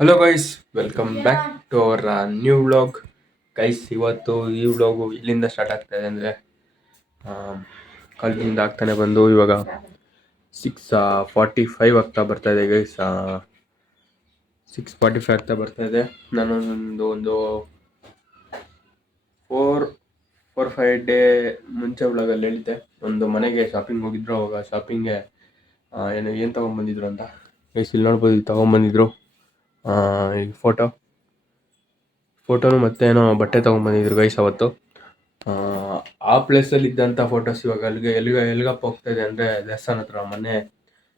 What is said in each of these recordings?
Hello guys, welcome back to our new vlog. Guys, ಇವತ್ತು ಈ vlog ಇಲ್ಲಿಂದ start ಆಗ್ತಾ ಇದೆ ಅಂದರೆ ಕಾಲೇಜಿಂದ ಆಗ್ತಾನೆ ಬಂದು ಇವಾಗ 6:45 ಆಗ್ತಾ ಬರ್ತಾ ಇದೆ ಗೈಸ್. 6:45 ಆಗ್ತಾ ಬರ್ತಾ ಇದೆ. ನಾನು ಒಂದು 4-5 ಡೇ ಮುಂಚೆ ವ್ಲಾಗಲ್ಲಿ ಹೇಳಿದ್ದೆ, ಒಂದು ಮನೆಗೆ ಶಾಪಿಂಗ್ ಹೋಗಿದ್ರು. ಅವಾಗ ಶಾಪಿಂಗ್ಗೆ ಏನು ತೊಗೊಂಬಂದಿದ್ರು ಅಂತ ಗೈಸ್ ಇಲ್ಲಿ ನೋಡ್ಬೋದು. ಇಲ್ಲಿ ತೊಗೊಂಬಂದಿದ್ರು ಈ ಫೋಟೋನು ಮತ್ತೆ ಏನೋ ಬಟ್ಟೆ ತೊಗೊಂಬಂದಿದ್ರು ಗೈಸ್ ಅವತ್ತು. ಆ ಪ್ಲೇಸಲ್ಲಿ ಇದ್ದಂಥ ಫೋಟೋಸ್ ಇವಾಗ ಎಲ್ಗಪ್ಪ ಹೋಗ್ತಾ ಇದೆ ಅಂದರೆ ದೇವಸ್ಥಾನ ಹತ್ರ. ಮೊನ್ನೆ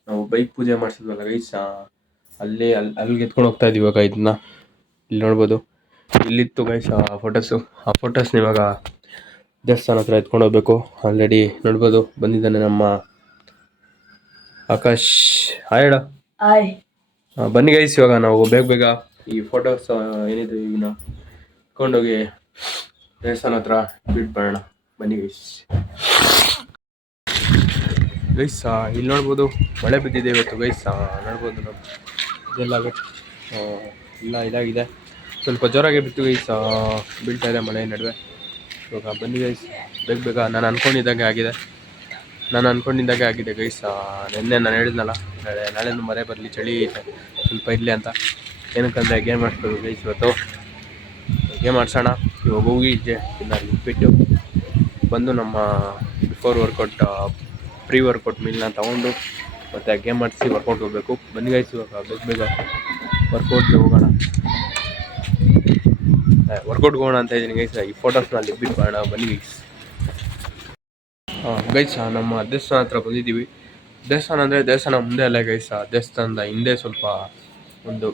ನಾವು ಬೈಕ್ ಪೂಜೆ ಮಾಡಿಸಿದ್ವಲ್ಲ ಗೈಸ್, ಅಲ್ಲಿಗೆ ಎತ್ಕೊಂಡು ಹೋಗ್ತಾ ಇದ್ದೀವಿ ಇವಾಗ. ಇದನ್ನ ಇಲ್ಲಿ ನೋಡ್ಬೋದು, ಇಲ್ಲಿತ್ತು ಗೈಸ್ ಆ ಫೋಟೋಸ್ನ ಇವಾಗ ದೇವಸ್ಥಾನ ಹತ್ರ ಎತ್ಕೊಂಡು ಹೋಗ್ಬೇಕು. ಆಲ್ರೆಡಿ ನೋಡ್ಬೋದು ಬಂದಿದ್ದಾನೆ ನಮ್ಮ ಆಕಾಶ್. ಹೇಳ ಬನ್ನಿ ಗೈಸ್, ಇವಾಗ ನಾವು ಬೇಗ ಈ ಫೋಟೋಸ್ ಏನಿದೆ ಇವನ್ನ ಇಟ್ಕೊಂಡೋಗಿ ದೇವಸ್ಥಾನ ಹತ್ರ ಬಿಟ್ಬಿಡೋಣ. ಬನ್ನಿ ಗೈಸ್. ಇಲ್ಲಿ ನೋಡ್ಬೋದು ಮಳೆ ಬಿದ್ದಿದೆ ಇವತ್ತು ಗೈಸ್. ನೋಡ್ಬೋದು ನಾವು ಇದೆಲ್ಲ ಎಲ್ಲ ಇದಾಗಿದೆ, ಸ್ವಲ್ಪ ಜೋರಾಗಿ ಬಿತ್ತು ಗೈಸ್. ಬೀಳ್ತಾ ಇದೆ ಮಳೆ ನಡುವೆ. ಇವಾಗ ಬನ್ನಿ ಗೈಸ್, ಬೇಗ ನಾನು ಅಂದ್ಕೊಂಡಿದ್ದಂಗೆ ಆಗಿದೆ ಗೈಸ್. ನಿನ್ನೆ ನಾನು ಹೇಳಿದ್ನಲ್ಲ, ನಾಳೆನೂ ಮಳೆ ಬರಲಿ, ಚಳಿ ಸ್ವಲ್ಪ ಇರಲಿ ಅಂತ. ಏನಕ್ಕಂದರೆ ಗೇಮ್ ಆಡ್ಸ್ಬೋದು ಗೈಸ್. ಇವತ್ತು ಗೇಮ್ ಆಡ್ಸೋಣ. ಇವಾಗ ಹೋಗಿ ನಾನು ಬಿಟ್ಟು ಬಂದು ನಮ್ಮ ಬಿಫೋರ್ ವರ್ಕೌಟ್ ಪ್ರೀ ವರ್ಕೌಟ್ ಮೀಲ್ನ ತೊಗೊಂಡು ಮತ್ತು ಗೇಮ್ ಆಡಿಸಿ ವರ್ಕೌಟ್ ಹೋಗಬೇಕು. ಬನ್ನಿ ಗೈಸ್, ಇವಾಗ ಬೇಗ ವರ್ಕೌಟ್ಗೆ ಹೋಗೋಣ. ವರ್ಕೌಟ್ಗೆ ಹೋಗೋಣ ಅಂತ ಇದ್ದೀನಿ ಗೈಸ್. ಈ ಫೋಟೋಸ್ನ ಅಲ್ಲಿ ಬಿಟ್ಬಿಡೋಣ. ಬನ್ನಿ ಗೈಸ್. ಗೈಸ್, ನಮ್ಮ ದೇವಸ್ಥಾನ ಹತ್ರ ಬಂದಿದ್ದೀವಿ. ದೇವಸ್ಥಾನ ಅಂದರೆ ದೇವಸ್ಥಾನ ಮುಂದೆ ಅಲ್ಲ ಗೈಸ್, ದೇವಸ್ಥಾನದ ಹಿಂದೆ ಸ್ವಲ್ಪ ಒಂದು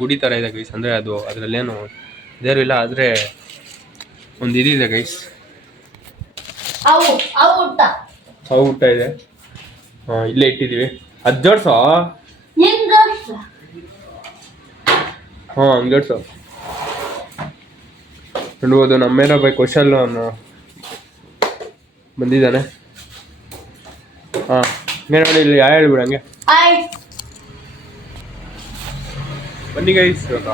ಗುಡಿ ಥರ ಇದೆ ಗೈಸ್. ಅಂದರೆ ಅದರಲ್ಲೇನು ದೇವರು ಇಲ್ಲ, ಆದರೆ ಒಂದು ಇದಿದೆ ಗೈಸ್, ಹಾವು ಊಟ ಇದೆ. ಇಲ್ಲೇ ಇಟ್ಟಿದ್ದೀವಿ. ಅದು ಜೋಡ್ಸೋ, ಹಂಗೆ ಜೋಡ್ಸೋ. ನೋಡ್ಬೋದು ನಮ್ಮೇನೋ ಬೈ ಕ್ವಶನ್ ಬಂದಿದ್ದಾನೆ. ನೋಡಿ ಇಲ್ಲಿ ಹೇಳ್ಬಿಡು ಹಂಗೆ. ಬನ್ನಿ ಗೈಸ್, ಇವಾಗ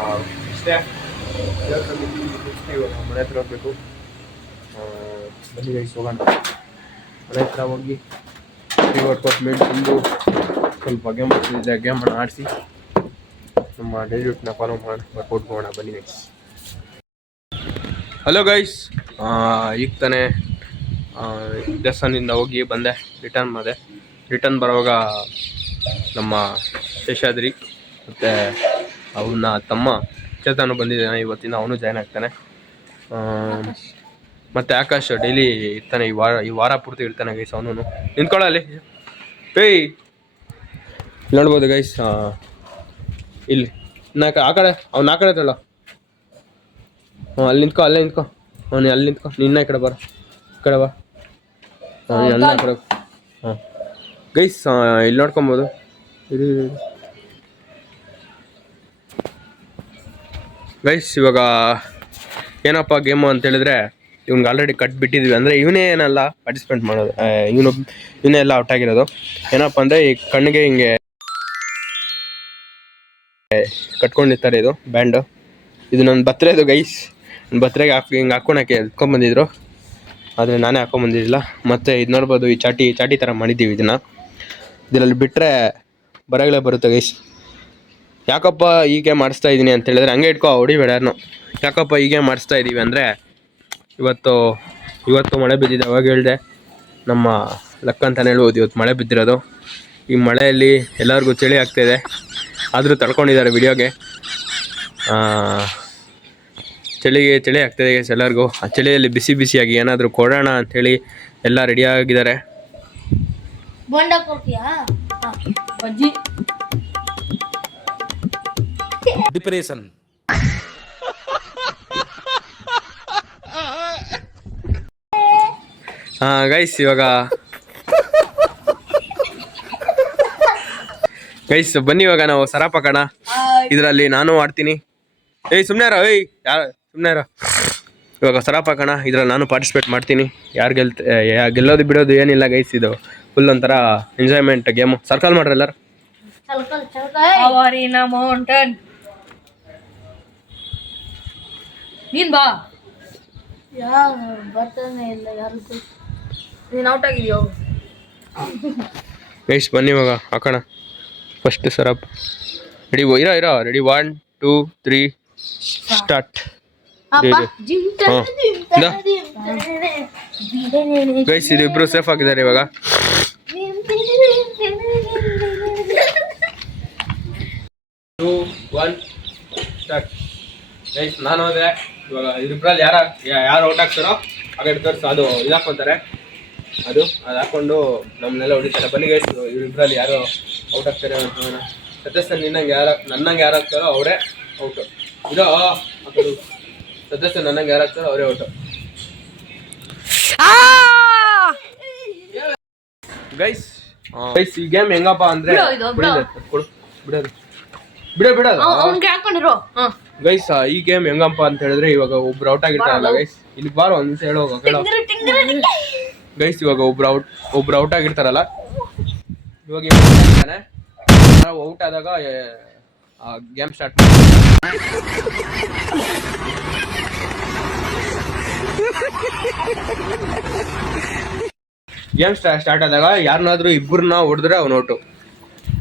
ಇಷ್ಟೇ. ಇವಾಗ ಮನೆ ಹತ್ರ ಹೋಗ್ಬೇಕು. ಬನ್ನಿ ಗೈಸ್, ಹೋಗೋಣ. ಮನೆ ಹತ್ರ ಹೋಗಿ ವರ್ಕೌಟ್ ಮೇಲೆ ತಿಂದು ಸ್ವಲ್ಪ ಗೇಮನ್ನು ಆಡಿಸಿ ನಮ್ಮ ಡೈಲಿ ರೂಟ್ನ ಫಾಲೋ ಮಾಡೋಣ, ವರ್ಕೌಟ್ ಹೋಗೋಣ. ಬನ್ನಿ ಗೈಸ್. ಹಲೋ ಗೈಸ್, ಈಗ ತಾನೇ ದೇವಸ್ಥಾನದಿಂದ ಹೋಗಿ ಬಂದೆ, ರಿಟರ್ನ್ ಬರುವಾಗ ನಮ್ಮ ಶೇಷಾದ್ರಿ ಮತ್ತು ಅವನ ತಮ್ಮ ಚೇತನು ಬಂದಿದ್ದಾನೆ. ಇವತ್ತಿನ ಅವನು ಜಾಯ್ನ್ ಆಗ್ತಾನೆ. ಮತ್ತು ಆಕಾಶ್ ಡೈಲಿ ಇರ್ತಾನೆ, ಈ ವಾರ ಪೂರ್ತಿ ಇರ್ತಾನೆ ಗೈಸ್. ಅವನು ನಿಂತ್ಕೊಳ್ಳಲ್ಲಿ. ನೋಡ್ಬೋದು ಗೈಸ್, ಇಲ್ಲಿ ಆ ಕಡೆ ಅವ್ನು ಆ ಕಡೆ ತಳ್ಳ. ಅಲ್ಲಿ ನಿಂತ್ಕೊ ಅವನು ಅಲ್ಲಿ ನಿಂತ್ಕೊ. ನಿನ್ನ ಈ ಕಡೆ ಬರ, ಈ ಕಡೆ ಬಾ. ಎಲ್ಲ ಕಡೆ. ಗೈಸ್, ಇಲ್ಲಿ ನೋಡ್ಕೊಬೋದು. ಗೈಸ್, ಇವಾಗ ಏನಪ್ಪ ಗೇಮು ಅಂತೇಳಿದ್ರೆ, ಇವ್ನಿಗೆ ಆಲ್ರೆಡಿ ಬಿಟ್ಟಿದ್ವಿ. ಅಂದರೆ ಇವನೇ ಏನಲ್ಲ ಪಾರ್ಟಿಸಿಪೇಟ್ ಮಾಡೋದು, ಇವನೇ ಎಲ್ಲ ಔಟ್ ಆಗಿರೋದು. ಏನಪ್ಪ ಅಂದರೆ ಈ ಕಣ್ಣಿಗೆ ಹಿಂಗೆ ಕಟ್ಕೊಂಡಿರ್ತಾರೆ, ಇದು ಬ್ಯಾಂಡು. ಇದು ನನ್ನ ಬರ್ತಡೇದು ಗೈಸ್. ನನ್ನ ಬರ್ತಡೇಗೆ ಹಿಂಗೆ ಹಾಕ್ಕೊಳಕ್ಕೆ ಎತ್ಕೊಂಡ್ಬಂದಿದ್ರು, ಆದರೆ ನಾನೇ ಹಾಕ್ಕೊಂಬಂದಿರಲಿಲ್ಲ. ಮತ್ತು ಇದು ನೋಡ್ಬೋದು, ಈ ಚಾಟಿ ಥರ ಮಾಡಿದ್ದೀವಿ. ಇದರಲ್ಲಿ ಬಿಟ್ಟರೆ ಬರಗಳೇ ಬರುತ್ತೆ ಗೈಸ್. ಯಾಕಪ್ಪ ಹೀಗೆ ಮಾಡಿಸ್ತಾ ಇದ್ದೀನಿ ಅಂತ ಹೇಳಿದ್ರೆ, ಹಂಗೆ ಇಟ್ಕೋ, ಹೊಡಿಬೇಡ ಯಾರನ್ನು. ಯಾಕಪ್ಪ ಹೀಗೆ ಮಾಡಿಸ್ತಾ ಇದ್ದೀವಿ ಅಂದರೆ, ಇವತ್ತು ಮಳೆ ಬಿದ್ದಿದೆ. ಅವಾಗ ಹೇಳಿದೆ, ನಮ್ಮ ಲಕ್ಕ ಅಂತಲೇ ಹೇಳ್ಬೋದು. ಇವತ್ತು ಮಳೆ ಬಿದ್ದಿರೋದು. ಈ ಮಳೆಯಲ್ಲಿ ಎಲ್ಲರಿಗೂ ಚಳಿ ಆಗ್ತಾಯಿದೆ, ಆದರೂ ತಡ್ಕೊಂಡಿದ್ದಾರೆ ವಿಡಿಯೋಗೆ. ಚಳಿ ಆಗ್ತಾಯಿದೆ ಗೈಸ್ ಎಲ್ಲರಿಗೂ. ಆ ಚಳಿಯಲ್ಲಿ ಬಿಸಿಯಾಗಿ ಏನಾದರೂ ಕೊಡೋಣ ಅಂಥೇಳಿ ಎಲ್ಲ ರೆಡಿಯಾಗಿದ್ದಾರೆ. ಡಿಪ್ರೆಷನ್. ಗೈಸ್, ಇವಾಗ ಗೈಸ್ ಬನ್ನಿ, ಇವಾಗ ನಾವು ಸರಾಪ ಕಣ. ಇದರಲ್ಲಿ ನಾನು ಆಡ್ತೀನಿ. ಸುಮ್ಮನೆ ಇವಾಗ ಸರಾಪ ಕಣ. ಇದರಲ್ಲಿ ನಾನು ಪಾರ್ಟಿಸಿಪೇಟ್ ಮಾಡ್ತೀನಿ. ಯಾರು ಗೆಲ್ಲೋದು ಬಿಡೋದು ಏನಿಲ್ಲ ಗೈಸ್. ಇದು ಫುಲ್ ಒಂಥರ ಎಂಜಾಯ್ಮೆಂಟ್ ಗೇಮು. ಸರ್ಕಲ್ ಮಾಡ್ರಿ ಎಲ್ಲರೂ. ನೀನ್ ಬಾ. ಯಾರು ಬರ್ತಾನೆ ಇಲ್ಲ ಯಾರಿಗೂ. ನೀನ್ ಔಟ್ ಆಗಿದ್ಯೋ. ಗೈಸ್ ಬನ್ನಿ ಇವಾಗ ಹಾಕೋಣ ಫಸ್ಟ್ ಸರಪ್. ರೆಡಿ ಇರೋ ರೆಡಿ 1 2 3 ಸ್ಟಾರ್ಟ್. ಗೈಸ್ ಇದು ಇಬ್ರು ಸೇಫ್ ಆಗಿದ್ದಾರೆ ಇವಾಗ. 2 1 ಸ್ಟಾರ್ಟ್. ಗೈಸ್ ನಾನು ಹೋದೆ ಇವಾಗ ಇಬ್ಬರಲ್ಲಿ ಯಾರು ಔಟ್ ಆಗ್ತಾರೋ ಆಗ ತೋರಿಸು ಅದು ಇದು ಹಾಕೊಂತಾರೆ. ಅದು ಹಾಕೊಂಡು ನಮ್ಮನ್ನೆಲ್ಲ ಹೊಡಿತಾರೆ. ಬನ್ನಿ ಗೈಸ್ ಇಬ್ಬರಲ್ಲಿ ಯಾರು ಔಟ್ ಆಗ್ತಾರೆ ಅಂತ ನೋಡೋಣ. ಸದಸ್ಯ ನನ್ನಂಗೆ ಯಾರು ಆಗ್ತಾರೋ ಅವರೇ ಔಟು. ಇದೋ ಹಾಕೋದು ಸದಸ್ಯ ನನ್ನಂಗೆ ಯಾರು ಆಗ್ತಾರೋ ಅವರೇ ಔಟು. ಗೈಸ್ ಈ ಗೇಮ್ ಹೆಂಗಪ್ಪ ಅಂದ್ರೆ ಅವ್ನ್ಗೆ ಹಾಕೊಂಡಿರೋ. ಗೈಸ್ ಈ ಗೇಮ್ ಹೆಂಗಪ್ಪ ಅಂತ ಹೇಳಿದ್ರೆ ಇವಾಗ ಒಬ್ರು ಔಟ್ ಆಗಿರ್ತಾರಲ್ಲ ಗೈಸ್, ಇಲ್ಲಿ ಬಾರೋ ಒಂದ್ ನಿಮಿಷ ಹೇಳೋ. ಗೈಸ್ ಇವಾಗ ಒಬ್ರು ಔಟ್ ಆಗಿರ್ತಾರಲ್ಲ, ಇವಾಗ ನಾವು ಔಟ್ ಆದಾಗ ಗೇಮ್ ಸ್ಟಾರ್ಟ್ ಆದಾಗ ಯಾರನ್ನಾದ್ರೂ ಇಬ್ಬರನ್ನ ಹೊಡೆದ್ರೆ ಅವನು ಔಟು.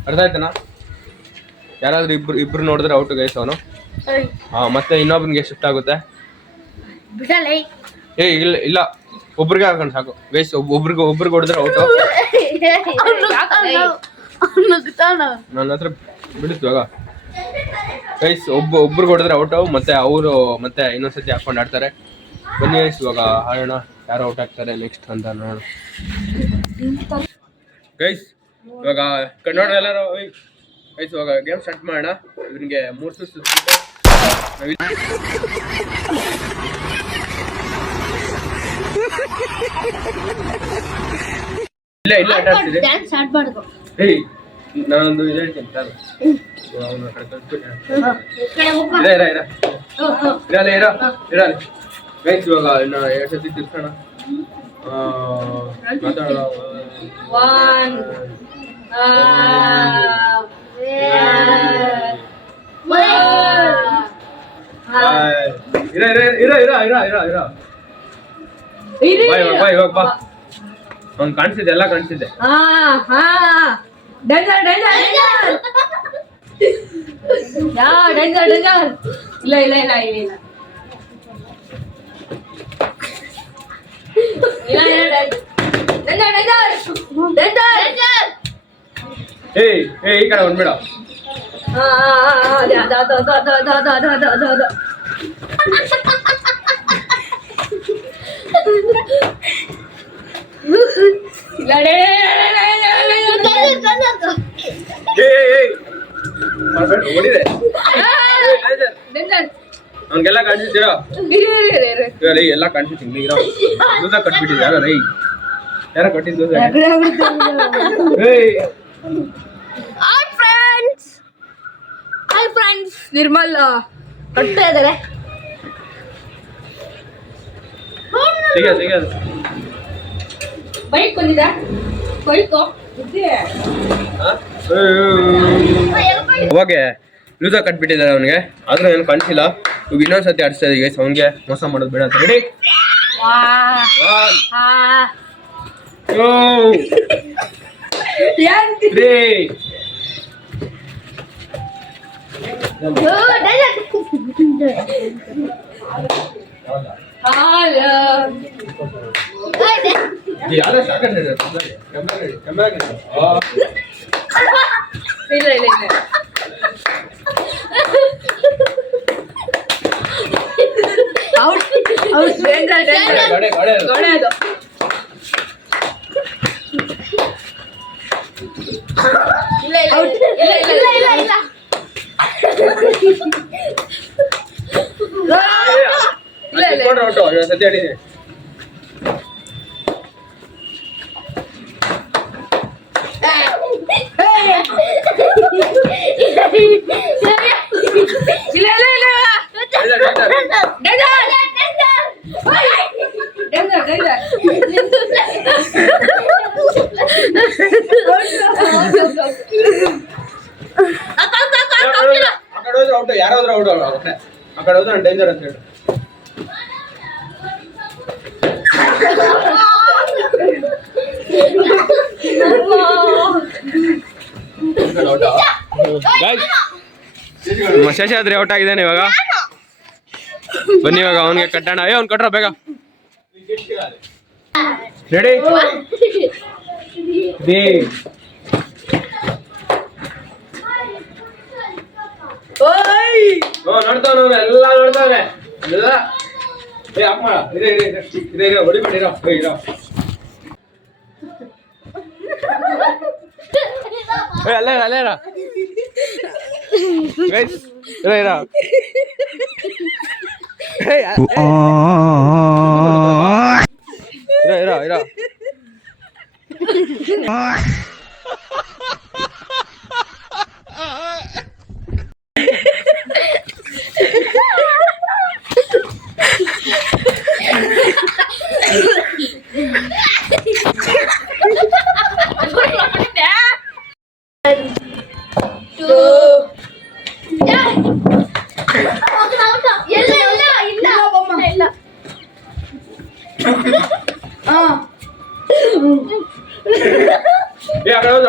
ಅರ್ಥ ಆಯ್ತಾನ? ಯಾರಾದ್ರೂ ಇಬ್ರು ನೋಡಿದ್ರೆ ಔಟ್ ಗೈಸ್ ಅವನು. ಮತ್ತೆ ಇನ್ನೊಬ್ಬನಿಗೆ ಶಿಫ್ಟ್ ಆಗುತ್ತೆ. ಇಲ್ಲ ಒಬ್ರಿಗೆ ಹಾಕೊಂಡು ಸಾಕು ಗೈಸ್. ಒಬ್ರಿಗೆ ಹೊಡೆದ್ರೆ ಔಟು. ನನ್ನ ಹತ್ರ ಬಿಡಿಸುವಾಗ ಗೈಸ್ ಒಬ್ರಿಗೆ ಹೊಡೆದ್ರೆ ಔಟು. ಮತ್ತೆ ಅವರು ಮತ್ತೆ ಇನ್ನೊಂದ್ಸತಿ ಹಾಕೊಂಡು ಆಡ್ತಾರೆ. ಬನ್ನಿ ಗೈಸ್ ಇವಾಗ ಆಡೋಣ ಯಾರು ಔಟ್ ಆಗ್ತಾರೆ ನೆಕ್ಸ್ಟ್ ಅಂತ ನೋಡೋಣ. ಗೈಸ್ ಇವಾಗ ನೋಡ್ರಿ ಎಲ್ಲರೂ. ಗೈಸ್ ಇವಾಗ ಗೇಮ್ ಸ್ಟಾರ್ಟ್ ಮಾಡೋಣ. ಇವನಿಗೆ 3 ಸುತ್ತು ಇಲ್ಲ ಡ್ಯಾನ್ಸ್ ಆಡ್ಬಾರ್ದು. ನಾನೊಂದು ಇದು ಹೇಳ್ತೀನಿ. ಗೈಸ್ ಇವಾಗ ಇನ್ನು 2 ಸತಿ ತಿರ್ಸೋಣ. ಮಾತಾಡೋಣ. 1 ಇವಾಗ ಬಾ. ಅವ್ನು ಕಾಣಿಸಿದೆ, ಎಲ್ಲ ಕಾಣಿಸಿದೆ. ಡೇಂಜರ್ ಇಲ್ಲ ಈ ಕಡೆ ಬಂದ್ಬಿಡ. ಹೊಡಿದೆ ಅವ್ನಿಗೆಲ್ಲ ಕಾಣಿಸ್ತೀರಾ? ಎಲ್ಲ ಕಾಣಿಸ್ತೀನಿ. ದೂರ ಕಟ್ಬಿಟ್ಟಿದ್ದೆ ಯಾರ ಕಟ್ಟಿದ್ದು? ಹಾಯ್ ಫ್ರೆಂಡ್ಸ್, ನಿರ್ಮಲ್ ಕಟ್ತಾ ಇದ್ದಾರೆ. ಬೈಕ್ ಬಂದಿದೆ. ಅವಾಗೆ ಲೂಸ ಕಟ್ಬಿಟ್ಟಿದ್ದಾರೆ ಅವನಿಗೆ. ಆದ್ರೂ ಏನು ಕಾಣಿಸಿಲ್ಲ. ಇವಾಗ ಇನ್ನೊಂದ್ಸತಿ ಆಡಿಸ್ತಾ ಇದೀವಿ ಗೈಸ್. ಅವನಿಗೆ ಮೋಸ ಮಾಡೋದು ಬೇಡ ಅಂತ. ರೆಡಿ ಸತಿ ಆಡಿದೆ. ಯಾರಾದ್ರೂ ಔಟ್ ಆ ಕಡೆ ಹೋದ್ರೆ ಡೇಂಜರ್ ಅಂತ ಹೇಳಿ. ಶಶಾದ್ರಿ ಔಟ್ ಆಗಿದ್ದಾನೆ ಇವಾಗ. ಬನ್ನಿ ಇವಾಗ ಅವನಿಗೆ ಕಟ್ಟೋಣ. ಅವ್ನು ಕಟ್ರ ಬೇಗ. ರೆಡಿ ನೋಡ್ತಾವ ಎಲ್ಲ ನೋಡ್ತಾವೆ ಎಲ್ಲ. ಅಪ್ಪ ಹೊಡಿಬೇಡಿ ಅಲ್ಲೇ ಅಲ್ಲೇರ ಇರೋ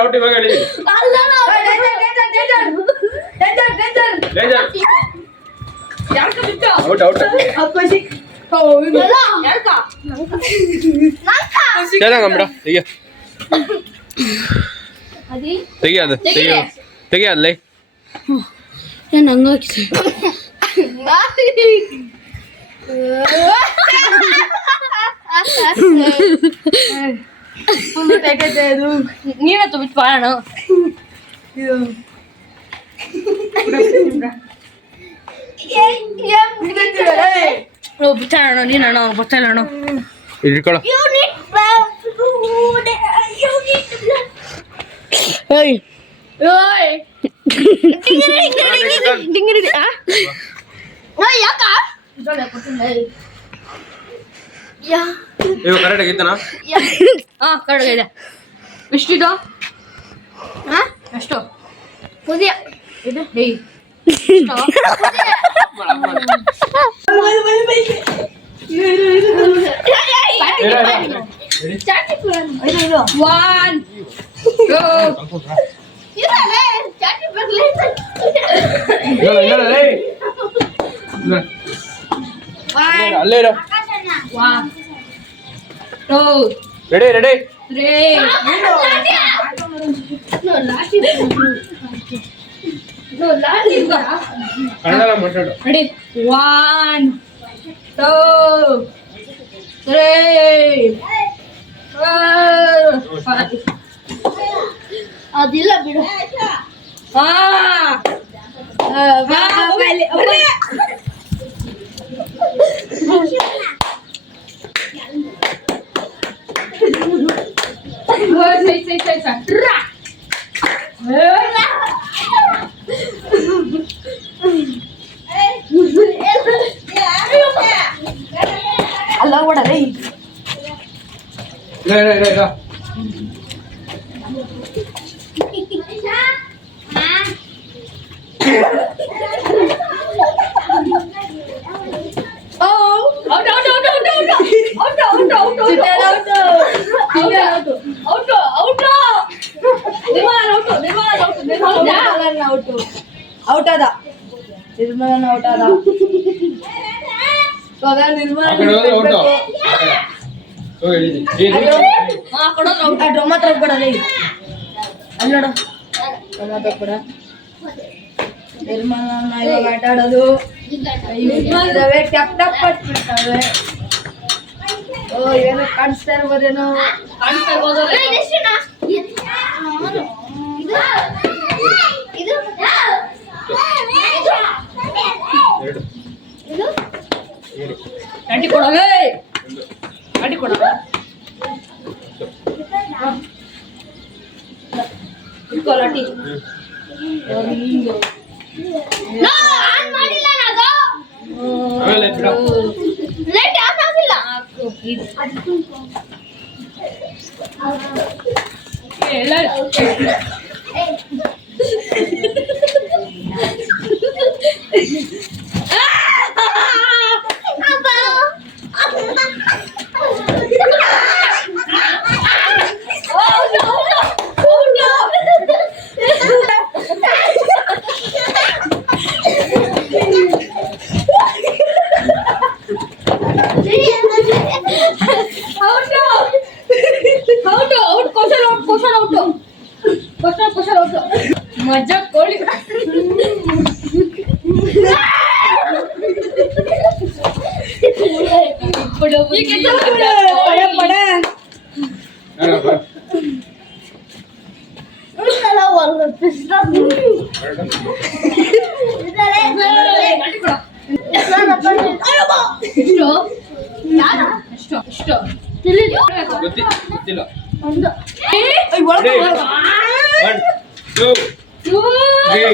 ಔಟ್ ಇವಾಗ ಔಟ್ ಔಟ್ ಚೆನ್ನಾಗಂಬಿಡ ತೆಗಿಯೋದು ತೆಗಿಯೋದ್ಲೈ ನಾನು ಹಂಗಾಕಿ ನೀನೇ ತುಂಬಿಟ್ಟು ಬಾಳಣ ಬಿಟ್ಟಾಣ ನೀನಣ್ಣ ಅವ್ನು ಬರ್ತಾಯಿಲ್ಲಣ್ಣ ಇಟ್ಕೊಳ್ಳೋ. ಇವು ಕರೆಕ್ಟ್ ಆಗಿತ್ತನಾ? ಕರೆಕ್ಟ್ ಇದೆ. ಎಷ್ಟಿದು? ಎಷ್ಟು ಪುದಿಯ ಇದು? ಅಲ್ಲೇ ಇರೋ. ರೆಡಿ ರೆಡಿ ಕನ್ನಡ ಮಾತಾಡು. ರೆಡಿ 1 2 3 ಅದಿಲ್ಲ ಬಿಡು. ಅಲ್ಲ ಓಡಲೇ ಔಟ್ ಅದ ನಿರ್ಮಲನ ಔಟ್ ಅದ ಡ್ರಮ್ ಹತ್ರ ಕೊಡಲಿ ಅಲ್ಲಿ ನೋಡು ಡ್ರಮ್ ಹತ್ರ ಕೊಡ ನಿರ್ಮಲನ ಇವಾಗ ಆಟ ಆಡೋದು ಇದಾವೆ ಟಪ್ ಟಪ್ ಪಟ್ಬಿಡ್ತಾವೆ. ಓ ಏನೋ ಕಾಣಿಸ್ತಾ ಇರ್ಬೋದೇನೋ ಕಾಣಿಸ್ತಾ ಇರ್ಬೋದು. ಅಡ್ಡಿ ಕೊಡವೆ ಅಡ್ಡಿ ಕೊಡವೆ ಇಟ್ಕೋ ಲಟ್ಟಿ. ಮಜಾ ಕೋಳಿ ಗೊತ್ತಿಲ್ಲ. ಒಂದು 1 2 3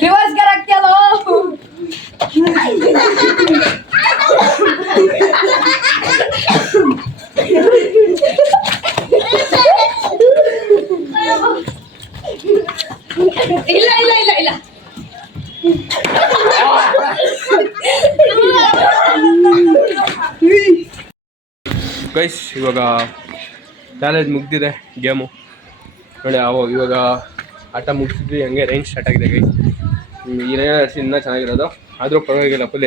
ರಿವರ್ಸ್ ಗೇರ್ ಹಾಕ್ತಿಯಲ್ಲ ಇಲ್ಲ ಇಲ್ಲ ಇಲ್ಲ ಇಲ್ಲ ಗೈಸ್ ಇವಾಗ ಚಾಲೆಂಜ್ ಮುಗ್ದಿದೆ ಗೇಮು ನೋಡಿ. ಇವಾಗ ಆಟ ಮುಗಿಸಿದ್ವಿ, ಹಂಗೆ ರೈನ್ ಸ್ಟಾರ್ಟ್ ಆಗಿದೆ ಗೈಸ್. ಈ ರೈನ್ ನಡೆಸಿ ಇನ್ನೂ ಚೆನ್ನಾಗಿರೋದು, ಆದರೂ ಪರವಾಗಿಲ್ಲ, ಫುಲ್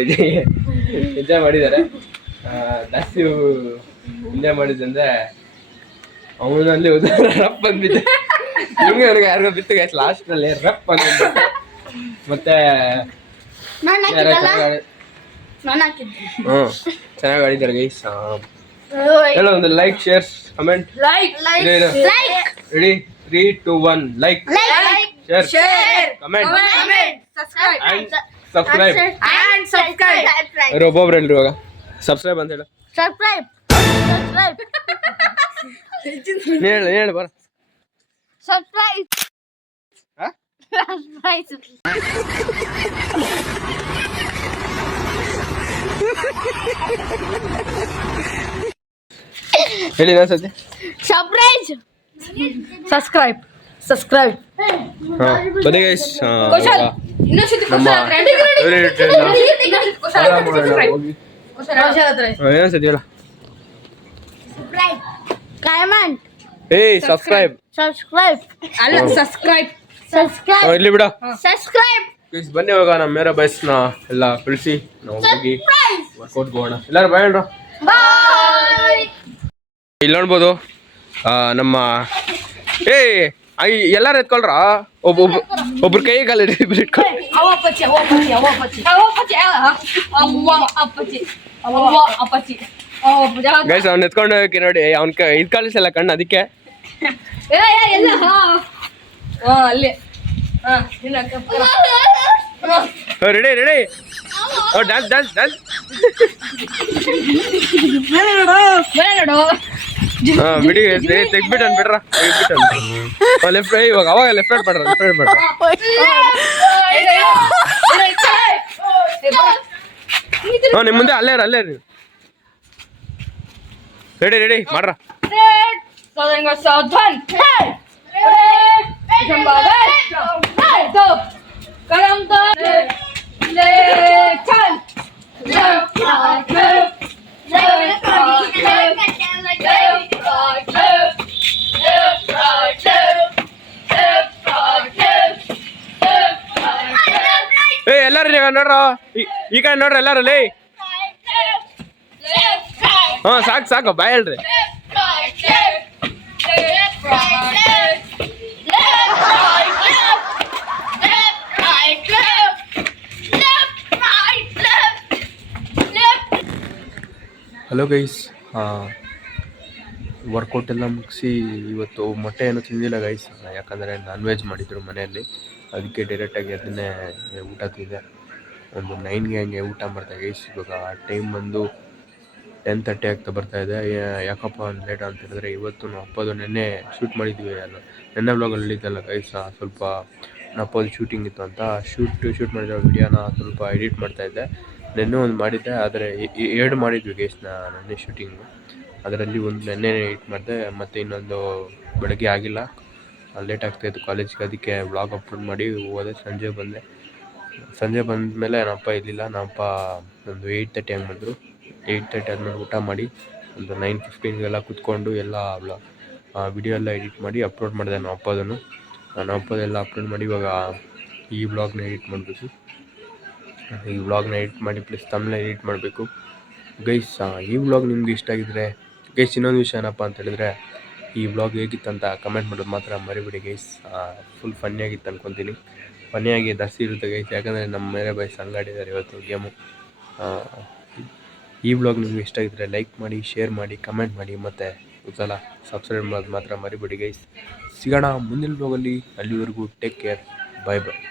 ಎಂಜಾಯ್ ಮಾಡಿದ್ದಾರೆ. ಜಾಸ್ತಿ ಎಂಜಾಯ್ ಮಾಡಿದ್ದಂದರೆ ಅವನಲ್ಲಿ ರಪ್ ಬಂದ್ಬಿಟ್ಟೆ, ನಿಮಗೆ ಅವ್ರಿಗೆ ಯಾರಿಗೋ ಬಿತ್ತು ಗೈಸ್ ಲಾಸ್ಟ್ನಲ್ಲಿ ರಪ್ ಬಂದ್ಬಿಟ್ಟು. ಮತ್ತೆ ಚೆನ್ನಾಗಿ ಆಡಿದ್ದಾರೆ ಗೈಸ್. ಹೇಳೋ ಒಂದು like, share, comment. Ready 3 2 1 like, share, comment and subscribe. ಒಬ್ಬೊಬ್ರು ಹೇಳ್ರಿ ಇವಾಗ ಸಬ್ಸ್ಕ್ರೈಬ್ ಅಂತ ಹೇಳು. ಹೇಳು ಬರ. ಹೇಳಿ ನಾನು ಸದ್ಯ ಸಬ್ಸ್ಕ್ರೈಬ್ ಬನ್ನಿ ಗೈಸ್. ನಮ್ಮ ಏನು ಸದ್ಯ ಹೇಳ. ಏಯ್ ಸಬ್ಸ್ಕ್ರೈಬ್ ಅಲ್ಲ ಸಬ್ಸ್ಕ್ರೈಬ್ ಇರ್ಲಿ ಬಿಡ. ಗೈಸ್ ಬನ್ನಿ ಇವಾಗ ನಮ್ಮ ಮೇರಾ ಬಸ್ನ ಎಲ್ಲ ಬಿಡಿಸಿ ನಾವು ಹೋಗಿ ವರ್ಕೌಟ್ ಹೋಗೋಣ. ಎಲ್ಲರೂ ಬಾಯ್ ಹೇಳ್ರು. ಇಲ್ಲಿ ನೋಡ್ಬೋದು ನಮ್ಮ ಎಲ್ಲಾರು ಎತ್ಕೊಳ್ರ, ಒಬ್ರು ಕೈ ಕಾಲು ಇಟ್ಕೊಳ್ಳಿ. ಗೈಸ್ ಅವ್ನು ಎತ್ಕೊಂಡು ಹೋಗಿ ನೋಡಿ, ಅವ್ನ ಇದು ಕಾಲಿಸಲ್ಲ ಕಣ್ಣು, ಅದಕ್ಕೆ ready ready. Dance dance dance. ಬಿಡಿ ತೆಗ್ಬಿಟ್ಟು ಅನ್ಬಿಟ್ರ, ಲೆಫ್ಟ್ ಇವಾಗ ಅವಾಗ ಲೆಫ್ಟ್ ರೈಟ್ ಮಾಡ್ರ, ಲೆಫ್ಟ್ ರೈಟ್ ಮಾಡ್ರ. ನಿಮ್ಮ ಮುಂದೆ ಅಲ್ಲೇ ನೀವು ರೆಡಿ ರೆಡಿ ಮಾಡ್ರ. ಎಲ್ಲಾರು ನೋಡ್ರ, ಈ ಕಡೆ ನೋಡ್ರಿ ಎಲ್ಲಾರಲ್ಲಿ. ಹಾ ಸಾಕು ಬಾಯ್ ಹೇಳ್ರಿ. ಹಲೋ ಗೈಸ್, ವರ್ಕೌಟ್ ಎಲ್ಲ ಮುಗಿಸಿ ಇವತ್ತು ಮೊಟ್ಟೆ ಏನೂ ತಿಂದಿಲ್ಲ ಗೈಸ್, ಯಾಕಂದರೆ ನಾನ್ ವೆಜ್ ಮಾಡಿದ್ರು ಮನೆಯಲ್ಲಿ. ಅದಕ್ಕೆ ಡೈರೆಕ್ಟಾಗಿ ಅದನ್ನೇ ಊಟ ತಿಂದೆ. ಒಂದು 9ಗೆ ಹಂಗೆ ಊಟ ಮಾಡ್ದೆ ಗೈಸ್. ಇವಾಗ ಟೈಮ್ ಬಂದು 10:30 ಆಗ್ತಾ ಬರ್ತಾ ಇದೆ. ಯಾಕಪ್ಪ ಲೇಟ್ ಅಂತ ಹೇಳಿದ್ರೆ ಇವತ್ತು ನಾವು ಅಪ್ಪದು ನೆನ್ನೆ ಶೂಟ್ ಮಾಡಿದ್ವಿ. ಅದು ನೆನ್ನೆ ವ್ಲಾಗಲ್ಲಿ ಹೇಳಿದ್ದಲ್ಲ ಗೈಸ್, ಸ್ವಲ್ಪ ನಮ್ಮ ಅಪ್ಪದು ಶೂಟಿಂಗ್ ಇತ್ತು ಅಂತ ಶೂಟ್ ಮಾಡಿರೋ ವಿಡಿಯೋನ ಸ್ವಲ್ಪ ಎಡಿಟ್ ಮಾಡ್ತಾಯಿದ್ದೆ. ನೆನ್ನೆ ಒಂದು ಮಾಡಿದ್ದೆ, ಆದರೆ 2 ಮಾಡಿದ್ವಿ ಗೈಸ್ ನೆನ್ನೆ ಶೂಟಿಂಗು. ಅದರಲ್ಲಿ ಒಂದು ನೆನ್ನೆ ಎಡಿಟ್ ಮಾಡಿದೆ, ಮತ್ತು ಇನ್ನೊಂದು ಬೆಳಗ್ಗೆ ಆಗಿಲ್ಲ, ಲೇಟ್ ಆಗ್ತಾಯಿತ್ತು ಕಾಲೇಜ್ಗೆ. ಅದಕ್ಕೆ ವ್ಲಾಗ್ ಅಪ್ಲೋಡ್ ಮಾಡಿ ಹೋದೆ. ಸಂಜೆ ಬಂದಮೇಲೆ ನಮ್ಮಪ್ಪ ಇರಲಿಲ್ಲ. ನಮ್ಮಪ್ಪ ಒಂದು 8:30 ಹಂಗೆ ಬಂದರು. 8:30 ಆದಮೇಲೆ ಊಟ ಮಾಡಿ ಒಂದು 9:15ಗೆಲ್ಲ ಕುತ್ಕೊಂಡು ಎಲ್ಲ ವಿಡಿಯೋ ಎಲ್ಲ ಎಡಿಟ್ ಮಾಡಿ ಅಪ್ಲೋಡ್ ಮಾಡಿದೆ ನಮ್ಮಪ್ಪದೆಲ್ಲ ಅಪ್ಲೋಡ್ ಮಾಡಿ ಇವಾಗ ಈ ವ್ಲಾಗ್ನ ಎಡಿಟ್ ಮಾಡಬೇಕು. ಈ ವ್ಲಾಗ್ನ ಎಡಿಟ್ ಮಾಡಿ ಪ್ಲಸ್ ತಮ್ಮನ್ನ ಎಡಿಟ್ ಮಾಡಬೇಕು ಗೈಸ್. ಈ ವ್ಲಾಗ್ ನಿಮ್ಗೆ ಇಷ್ಟ ಆಗಿದ್ರೆ ಗೈಸ್, ಇನ್ನೊಂದು ವಿಷಯ ಏನಪ್ಪ ಅಂತ ಹೇಳಿದ್ರೆ, ಈ ವ್ಲಾಗ್ ಹೇಗಿತ್ತಂತ ಕಮೆಂಟ್ ಮಾಡೋದು ಮಾತ್ರ ಮರಿಬೇಡಿ ಗೈಸ್. ಫುಲ್ ಫನ್ನಿಯಾಗಿತ್ತು ಅನ್ಕೊತೀನಿ. ಫನ್ನಿಯಾಗಿ ಜಾಸ್ತಿ ಇರುತ್ತೆ ಗೈಸ್, ಯಾಕಂದರೆ ನಮ್ಮ ಮೇಲೆ ಬಾಯ್ಸ್ ಹಂಗಾಡಿದ್ದಾರೆ ಇವತ್ತು ಗೇಮು. ಈ ವ್ಲಾಗ್ ನಿಮ್ಗೆ ಇಷ್ಟ ಆಗಿದ್ರೆ ಲೈಕ್ ಮಾಡಿ, ಶೇರ್ ಮಾಡಿ, ಕಮೆಂಟ್ ಮಾಡಿ, ಮತ್ತು ಸಲ ಸಬ್ಸ್ಕ್ರೈಬ್ ಮಾಡೋದು ಮಾತ್ರ ಮರಿಬೇಡಿ ಗೈಸ್. ಸಿಗೋಣ ಮುಂದಿನ ವ್ಲಾಗಲ್ಲಿ. ಅಲ್ಲಿವರೆಗೂ ಟೇಕ್ ಕೇರ್, ಬಾಯ್ ಬಾಯ್.